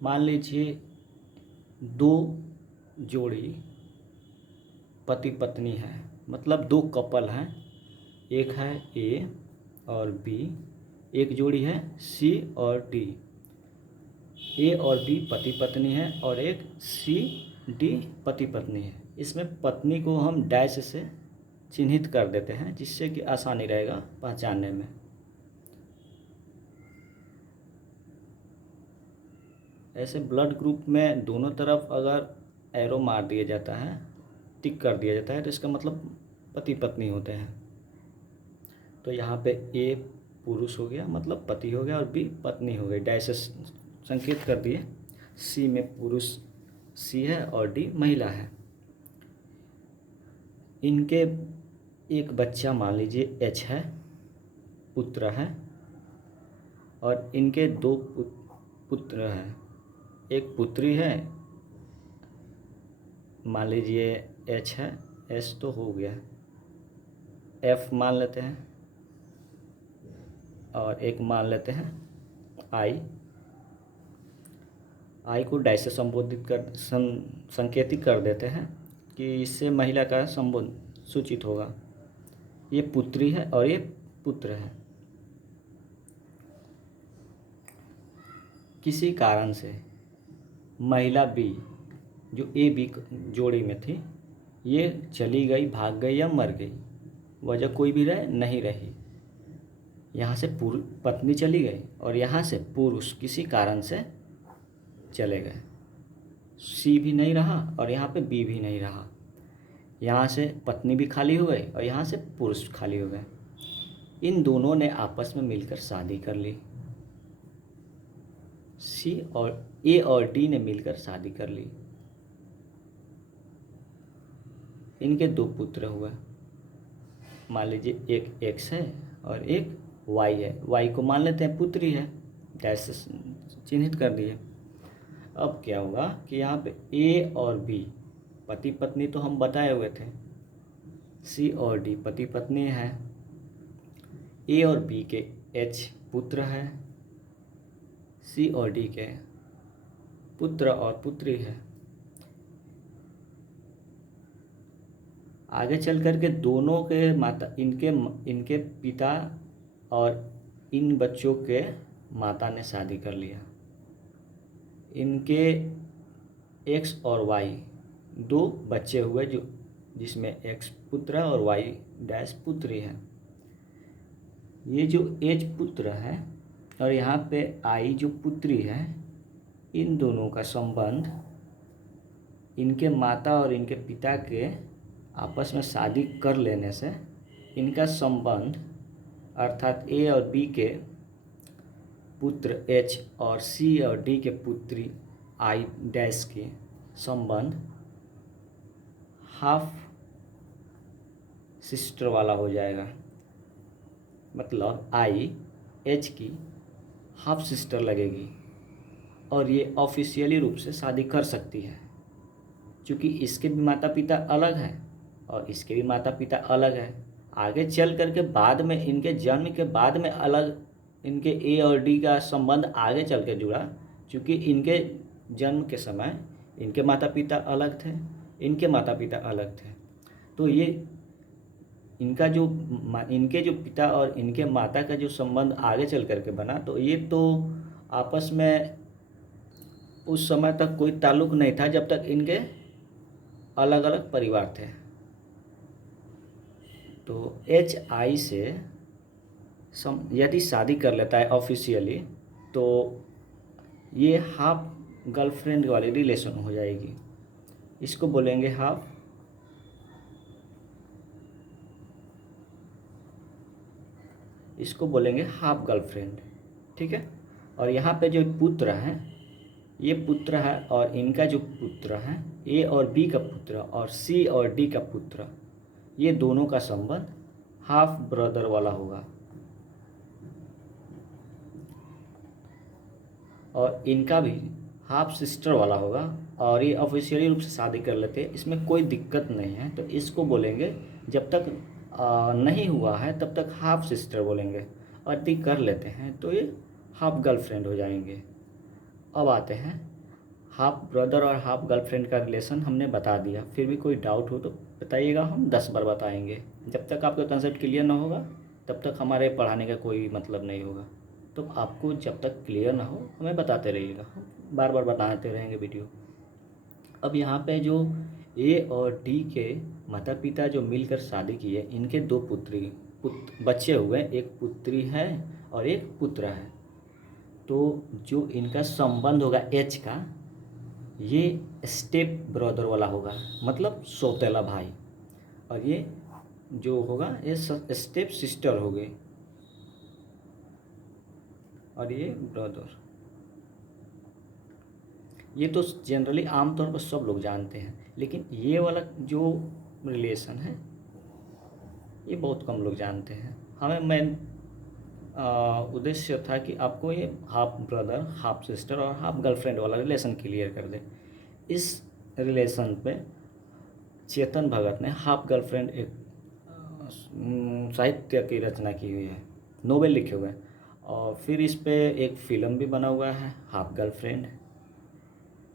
मान लीजिए दो जोड़ी पति पत्नी है, मतलब दो कपल हैं, एक है ए और बी, एक जोड़ी है सी और डी। ए और बी पति पत्नी है और एक सी डी पति पत्नी है। इसमें पत्नी को हम डैश से चिन्हित कर देते हैं जिससे कि आसानी रहेगा पहचानने में। ऐसे ब्लड ग्रुप में दोनों तरफ अगर एरो मार दिया जाता है, टिक कर दिया जाता है, तो इसका मतलब पति पत्नी होते हैं। तो यहाँ पे ए पुरुष हो गया मतलब पति हो गया और बी पत्नी हो गई, डैश संकेत कर दिए। सी में पुरुष सी है और डी महिला है। इनके एक बच्चा मान लीजिए एच है, पुत्र है, और इनके दो पुत्र हैं, एक पुत्री है, मान लीजिए एच है, एच तो हो गया, एफ मान लेते हैं, और एक मान लेते हैं आई। आई को डैश से संबोधित कर संकेतित कर देते हैं कि इससे महिला का संबोध सूचित होगा। ये पुत्री है और ये पुत्र है। किसी कारण से महिला बी जो ए बी जोड़ी में थी, ये चली गई, भाग गई या मर गई, वजह कोई भी रहे नहीं रही। यहाँ से पत्नी चली गई और यहाँ से पुरुष किसी कारण से चले गए, सी भी नहीं रहा और यहाँ पे बी भी नहीं रहा। यहाँ से पत्नी भी खाली हो गई और यहाँ से पुरुष खाली हो गए। इन दोनों ने आपस में मिलकर शादी कर ली। सी और ए और डी ने मिलकर शादी कर ली। इनके दो पुत्र हुए, मान लीजिए एक एक्स है और एक वाई है। वाई को मान लेते हैं पुत्री है, डैश चिन्हित कर दिए। अब क्या होगा कि यहाँ पे ए और बी पति पत्नी तो हम बताए हुए थे, सी और डी पति पत्नी है। ए और बी के एच पुत्र है, सी और डी के पुत्र और पुत्री है। आगे चल कर के दोनों के माता, इनके पिता और इन बच्चों के माता ने शादी कर लिया। इनके एक्स और वाई दो बच्चे हुए जिसमें एक्स पुत्र और वाई डैश पुत्री है। ये जो एच पुत्र है और यहाँ पे आई जो पुत्री है, इन दोनों का संबंध इनके माता और इनके पिता के आपस में शादी कर लेने से इनका संबंध, अर्थात ए और बी के पुत्र एच और सी और डी के पुत्री आई डैश के संबंध हाफ सिस्टर वाला हो जाएगा। मतलब आई एच की हाफ सिस्टर लगेगी और ये ऑफिशियली रूप से शादी कर सकती है, क्योंकि इसके भी माता पिता अलग हैं और इसके भी माता पिता अलग हैं। आगे चल करके बाद में इनके जन्म के बाद में अलग इनके ए और डी का संबंध आगे चल के जुड़ा, क्योंकि इनके जन्म के समय इनके माता पिता अलग थे, इनके माता पिता अलग थे। तो ये इनके जो पिता और इनके माता का जो संबंध आगे चल करके बना, तो ये तो आपस में उस समय तक कोई ताल्लुक नहीं था जब तक इनके अलग अलग परिवार थे। तो एच आई से यदि शादी कर लेता है ऑफिशियली, तो ये हाफ गर्लफ्रेंड वाली रिलेशन हो जाएगी। इसको बोलेंगे हाफ गर्लफ्रेंड, ठीक है। और यहाँ पे जो पुत्र हैं, ये पुत्र है और इनका जो पुत्र है ए और बी का पुत्र और सी और डी का पुत्र, ये दोनों का संबंध हाफ ब्रदर वाला होगा। और इनका भी हाफ सिस्टर वाला होगा और ये ऑफिशियली रूप से शादी कर लेते हैं, इसमें कोई दिक्कत नहीं है। तो इसको बोलेंगे, जब तक नहीं हुआ है तब तक हाफ सिस्टर बोलेंगे, और यदि कर लेते हैं तो ये हाफ गर्लफ्रेंड हो जाएंगे। अब आते हैं हाफ ब्रदर और हाफ गर्लफ्रेंड का रिलेशन हमने बता दिया, फिर भी कोई डाउट हो तो बताइएगा, हम 10 बार बताएंगे। जब तक आपका कंसेप्ट क्लियर ना होगा तब तक हमारे पढ़ाने का कोई मतलब नहीं होगा। तो आपको जब तक क्लियर ना हो हमें बताते रहिएगा, बार बार बताते रहेंगे वीडियो। अब यहाँ पे जो ए और डी के माता पिता जो मिलकर शादी की है, इनके दो बच्चे हुए, एक पुत्री है और एक पुत्र है। तो जो इनका संबंध होगा एच का, ये स्टेप ब्रदर वाला होगा, मतलब सौतेला भाई। और ये जो होगा ये स्टेप सिस्टर हो गई, और ये ब्रदर। ये तो जनरली आमतौर पर सब लोग जानते हैं, लेकिन ये वाला जो रिलेशन है ये बहुत कम लोग जानते हैं। हमें मेन उद्देश्य था कि आपको ये हाफ ब्रदर, हाफ सिस्टर और हाफ गर्लफ्रेंड वाला रिलेशन क्लियर कर दे। इस रिलेशन पे चेतन भगत ने हाफ गर्लफ्रेंड एक साहित्य की रचना की हुई है, नोवेल लिखे हुए हैं। और फिर इस पे एक फ़िल्म भी बना हुआ है, हाफ गर्लफ्रेंड।